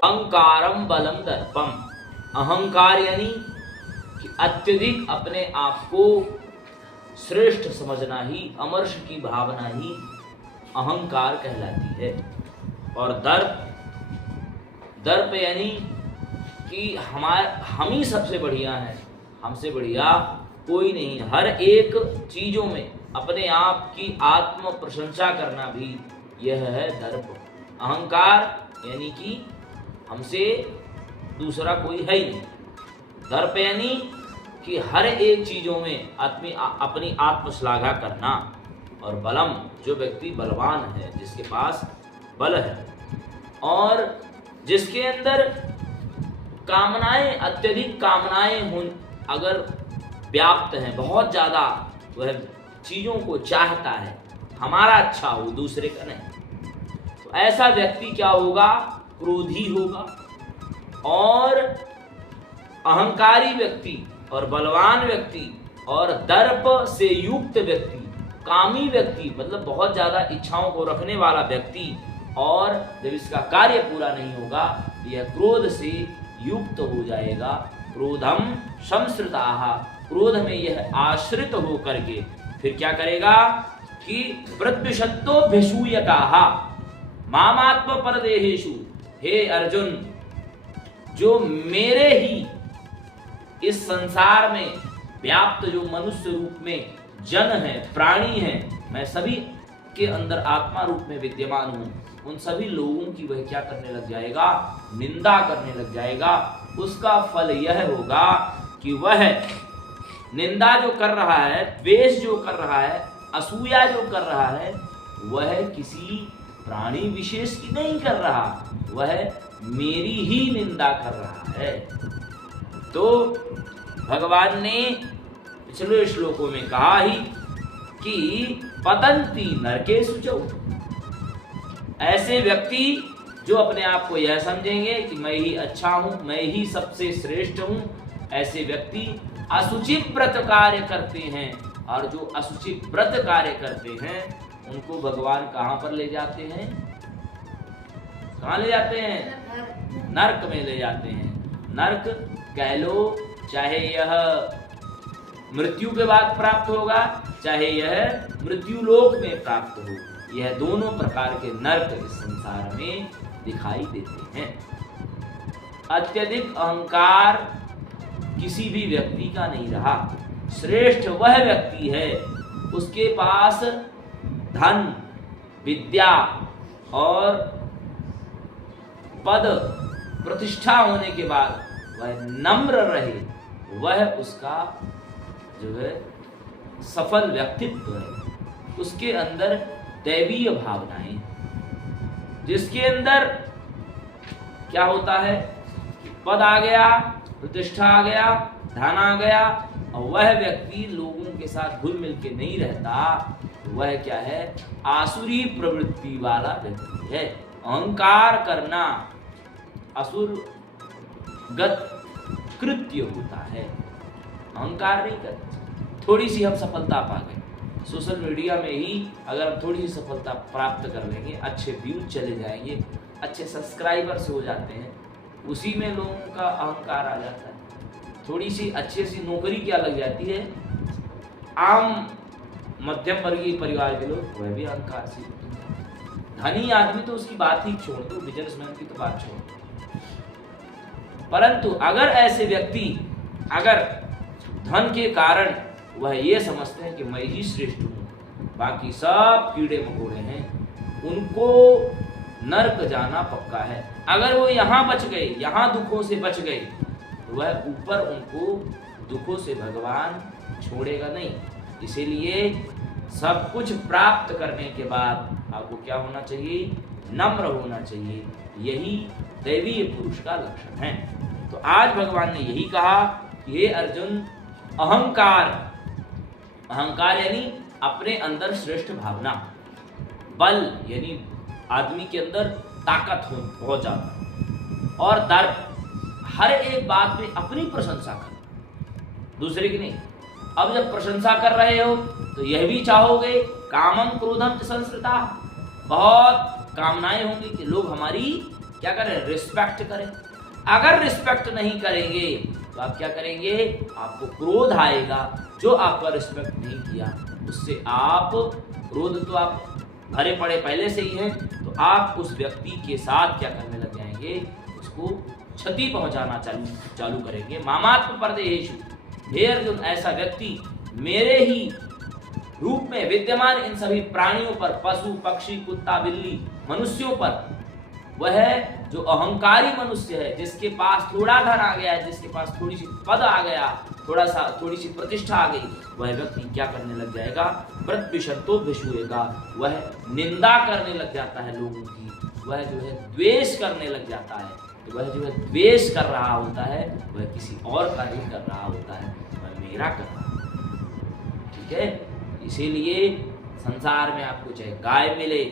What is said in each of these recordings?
अहंकारम बलम दर्पम। अहंकार यानी कि अत्यधिक अपने आप को श्रेष्ठ समझना ही, अमर्ष की भावना ही अहंकार कहलाती है। और दर्प, दर्प यानी कि हम ही सबसे बढ़िया हैं, हमसे बढ़िया कोई नहीं। हर एक चीजों में अपने आप की आत्म प्रशंसा करना भी यह है दर्प। अहंकार यानी कि हमसे दूसरा कोई है ही नहीं। दर्प यानी कि हर एक चीजों में अपनी आत्मश्लाघा करना। और बलम, जो व्यक्ति बलवान है, जिसके पास बल है और जिसके अंदर कामनाएं, अत्यधिक कामनाएं हो, अगर व्याप्त हैं, बहुत ज्यादा वह चीजों को चाहता है, हमारा अच्छा हो, दूसरे का नहीं, तो ऐसा व्यक्ति क्या होगा? क्रोधी होगा। और अहंकारी व्यक्ति और बलवान व्यक्ति और दर्प से युक्त व्यक्ति, कामी व्यक्ति, मतलब बहुत ज्यादा इच्छाओं को रखने वाला व्यक्ति, और जब इसका कार्य पूरा नहीं होगा यह क्रोध से युक्त हो जाएगा। क्रोधम संश्रिताः, क्रोध में यह आश्रित हो करके फिर क्या करेगा कि प्रद्विषत्तोऽभ्यसूयकाः मामात्म परदेहेषु। हे अर्जुन, जो मेरे ही इस संसार में व्याप्त, जो मनुष्य रूप में जन है, प्राणी है, मैं सभी के अंदर आत्मा रूप में विद्यमान हूं, उन सभी लोगों की वह क्या करने लग जाएगा? निंदा करने लग जाएगा। उसका फल यह होगा कि वह निंदा जो कर रहा है, द्वेष जो कर रहा है, असूया जो कर रहा है, वह किसी प्राणी विशेष की नहीं कर रहा, वह मेरी ही निंदा कर रहा है। तो भगवान ने पिछले श्लोकों में कहा ही कि पतंती नरकेषु च। ऐसे व्यक्ति जो अपने आप को यह समझेंगे कि मैं ही अच्छा हूं, मैं ही सबसे श्रेष्ठ हूं, ऐसे व्यक्ति असुचित व्रत कार्य करते हैं। और जो असुचित व्रत कार्य करते हैं उनको भगवान कहां पर ले जाते हैं? कहां ले जाते हैं? नरक में ले जाते हैं। नरक कह लो, चाहे यह मृत्यु के बाद प्राप्त होगा, चाहे यह मृत्यु लोक में प्राप्त हो, यह दोनों प्रकार के नरक इस संसार में दिखाई देते हैं। अत्यधिक अहंकार किसी भी व्यक्ति का नहीं रहा। श्रेष्ठ वह व्यक्ति है, उसके पास धन, विद्या और पद, प्रतिष्ठा होने के बाद वह नम्र रहे, वह उसका जो है सफल व्यक्तित्व है। उसके अंदर दैवीय भावनाएं, जिसके अंदर क्या होता है? पद आ गया, प्रतिष्ठा आ गया, धन आ गया, और वह व्यक्ति लोगों के साथ घुल मिल के नहीं रहता, वह क्या है? आसुरी प्रवृत्ति वाला व्यक्ति है। अहंकार करना असुर गत कृत्य होता है। अहंकार नहीं करते। थोड़ी सी हम सफलता पा गए सोशल मीडिया में ही, अगर हम थोड़ी सी सफलता प्राप्त कर लेंगे, अच्छे व्यूज चले जाएंगे, अच्छे सब्सक्राइबर्स हो जाते हैं, उसी में लोगों का अहंकार आ जाता है। थोड़ी सी अच्छी सी नौकरी क्या लग जाती है, आम मध्यम वर्गीय परिवार के लोग, वह भी अहंकार से। धनी आदमी तो उसकी बात ही छोड़ दो, बिजनेसमैन की तो बात छोड़ दो। परंतु अगर ऐसे व्यक्ति, अगर धन के कारण वह ये समझते हैं कि मैं ही श्रेष्ठ हूं, बाकी सब कीड़े मकोड़े हैं, उनको नरक जाना पक्का है। अगर वो यहाँ बच गए, यहाँ दुखों से बच गए, तो वह ऊपर उनको दुखों से भगवान छोड़ेगा नहीं। इसीलिए सब कुछ प्राप्त करने के बाद आपको क्या होना चाहिए? नम्र होना चाहिए। यही दैवीय पुरुष का लक्षण है। तो आज भगवान ने यही कहा कि हे अर्जुन, अहंकार, अहंकार यानी अपने अंदर श्रेष्ठ भावना, बल यानी आदमी के अंदर ताकत हो बहुत ज्यादा, और दर्प, हर एक बात में अपनी प्रशंसा कर, दूसरे की नहीं। अब जब प्रशंसा कर रहे हो तो यह भी चाहोगे, कामम क्रोधम च संश्रिता, बहुत कामनाएं होंगी कि लोग हमारी क्या करें, रिस्पेक्ट करें। अगर रिस्पेक्ट नहीं करेंगे तो आप क्या करेंगे, आपको क्रोध आएगा। जो आपका रिस्पेक्ट नहीं किया उससे आप, क्रोध तो आप भरे पड़े पहले से ही हैं, तो आप उस व्यक्ति के साथ क्या करने लग जाएंगे, उसको क्षति पहुंचाना चालू करेंगे। मामात्म परदेहेषु, हे अर्जुन, ऐसा व्यक्ति मेरे ही रूप में विद्यमान इन सभी प्राणियों पर, पशु पक्षी कुत्ता बिल्ली मनुष्यों पर, वह जो अहंकारी मनुष्य है, जिसके पास थोड़ा धन आ गया है, जिसके पास थोड़ी सी पद आ गया, थोड़ी सी प्रतिष्ठा आ गई, वह व्यक्ति क्या करने लग जाएगा, प्रतिशतो विषुएगा, वह निंदा करने लग जाता है लोगों की, वह जो है द्वेष करने लग जाता है। तो वह जो है द्वेष कर रहा होता है, वह किसी और का नहीं कर रहा होता है, वह मेरा कर रहा है। ठीक है, इसीलिए संसार में आपको चाहे गाय मिले,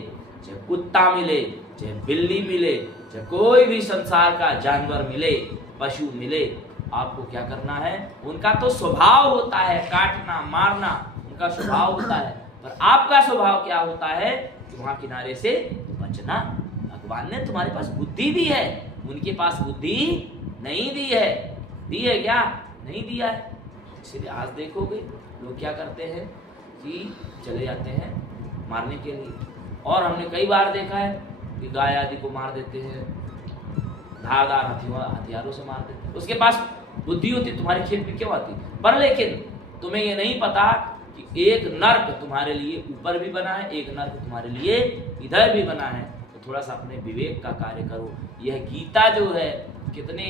चाहे कुत्ता मिले, चाहे बिल्ली मिले, चाहे कोई भी संसार का जानवर मिले, पशु मिले, आपको क्या करना है, उनका तो स्वभाव होता है काटना मारना, उनका स्वभाव होता है, पर आपका स्वभाव क्या होता है, वहां किनारे से बचना। भगवान ने तुम्हारे पास बुद्धि दी है, उनके पास बुद्धि नहीं दी है। दी है क्या? नहीं दिया है। इसलिए आज देखोगे लोग क्या करते हैं कि चले जाते हैं मारने के लिए, और हमने कई बार देखा है कि गाय आदि को मार देते हैं, धारदार हथियारों से मार देते हैं। उसके पास बुद्धि होती, तुम्हारे खेत में क्यों आती? पर लेकिन तुम्हें ये नहीं पता कि एक नर्क तुम्हारे लिए ऊपर भी बना है, एक नर्क तुम्हारे लिए इधर भी बना है। तो थोड़ा सा अपने विवेक का कार्य करो। यह गीता जो है कितने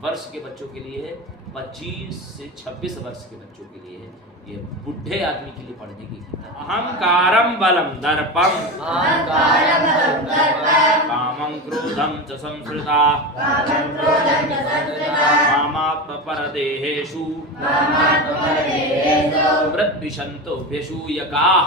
वर्ष के बच्चों के लिए है? 25 से 26 वर्ष के बच्चों के लिए है। ये बुढ़े आदमी के लिए पढ़ने की गीता। अहंकारम बलम दर्पम कामं क्रोधं च संश्रिता मामात्म परदेहेषु वृद्धिशन्तो व्यसूयकाः।